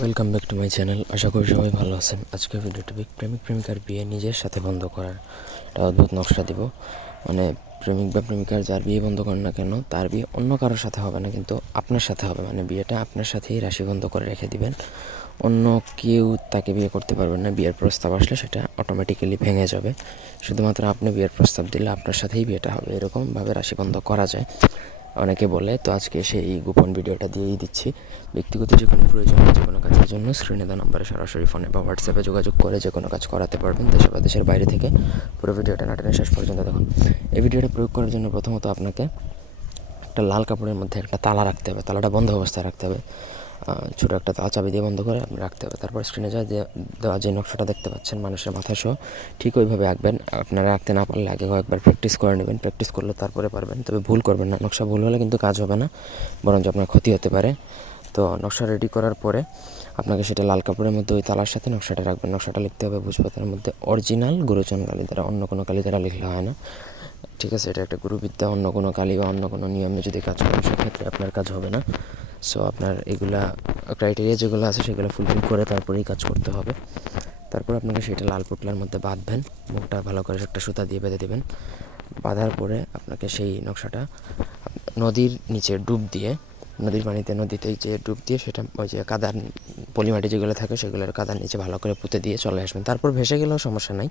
Welcome back to my channel আশা করি সবাই ভালো আছেন। আজকে আজকের ভিডিওটা প্রেমিক প্রেমিকার বিয়ে নিজের সাথে বন্ধ করার একটা অদ্ভুত নকশা দিব। মানে প্রেমিক বা প্রেমিকার যার বিয়ে বন্ধ করেন না কেন, তার বিয়ে অন্য কারোর সাথে হবে না, কিন্তু আপনার সাথে হবে। মানে বিয়েটা আপনার সাথেই রাশি বন্ধ করে রেখে দিবেন। অন্য কেউ তাকে বিয়ে করতে পারবেন না। বিয়ের প্রস্তাব আসলে সেটা অটোমেটিক্যালি ভেঙে যাবে। শুধুমাত্র আপনি বিয়ের প্রস্তাব দিলে আপনার সাথেই বিয়েটা হবে। এরকমভাবে রাশি বন্ধ করা যায়। অনেকে বলে, তো আজকে সেই গোপন ভিডিওটা দিয়েই দিচ্ছি। ব্যক্তিগত যে কোনো প্রয়োজন যে কোনো কাজের জন্য স্ক্রিনে দেওয়া নাম্বারে সরাসরি ফোনে বা হোয়াটসঅ্যাপে যোগাযোগ করে যে কোনো কাজ করাতে পারবেন। দেশে বা দেশের বাইরে থেকে পুরো ভিডিওটা নাটনের শেষ পর্যন্ত দেখুন। এই ভিডিওটা প্রয়োগ করার জন্য প্রথমত আপনাকে একটা লাল কাপড়ের মধ্যে একটা তালা রাখতে হবে। তালাটা বন্ধ অবস্থায় রাখতে হবে। ছোটো একটা তালা চাবি দিয়ে বন্ধ করে রাখতে হবে। তারপর স্ক্রিনে যা দেওয়া যে নকশাটা দেখতে পাচ্ছেন, মানুষের মাথা সহ, ঠিক ওইভাবে আঁকবেন। আপনারা আঁকতে না পারলে আগে একবার প্র্যাকটিস করে নেবেন। প্র্যাকটিস করলে তারপরে পারবেন। তবে ভুল করবেন না। নকশা ভুল হলে কিন্তু কাজ হবে না, বরঞ্চ আপনার ক্ষতি হতে পারে। তো নকশা রেডি করার পরে আপনাকে সেটা লাল কাপড়ের মধ্যে ওই তালার সাথে নকশাটা রাখবেন। নকশাটা লিখতে হবে ভোজপাতার মধ্যে অরিজিনাল গুরুচন কালি দ্বারা। অন্য কোনো কালি দ্বারা লিখলে হয় না। ঠিক আছে? এটা একটা গুরুবিদ্যা। অন্য কোনো কালি বা অন্য কোনো নিয়মে যদি কাজ করেন সেক্ষেত্রে আপনার কাজ হবে না। সো আপনার এগুলা ক্রাইটেরিয়া যেগুলো আছে সেগুলো ফুলফিল করে তারপরেই কাজ করতে হবে। তারপর আপনাকে সেটা লাল পুটলার মধ্যে বাঁধবেন, মুখটা ভালো করে একটা সুতা দিয়ে বেঁধে দেবেন। বাঁধার পরে আপনাকে সেই নকশাটা নদীর নিচে ডুব দিয়ে নদীর পানিতে নদীতে যে ডুব দিয়ে সেটা ওই যে কাদার পলিমাটি যেগুলো থাকে সেগুলোর কাদার নিচে ভালো করে পুঁতে দিয়ে চলে আসবেন। তারপর ভেসে গেলেও সমস্যা নাই।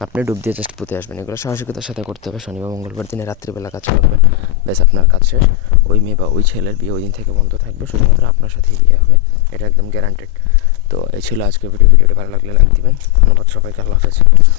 আপনি ডুব দিয়ে জাস্ট পুঁতে আসবেন। এগুলো সাহসিকতার সাথে করতে হবে। শনিবার মঙ্গলবার দিনে রাত্রিবেলা কাজ করবেন। ব্যাস, আপনার কাজ শেষ। ওই মেয়ে বা ওই ছেলের বিয়ে ওই দিন থেকে বন্ধ থাকবে। শুধুমাত্র আপনার সাথেই বিয়ে হবে। এটা একদম গ্যারান্টেড তো এই ছিল আজকের ভিডিও ভিডিওটা ভালো লাগলে লাইক দিবেন। ধন্যবাদ সবাইকে। আল্লাহ হাফেজ।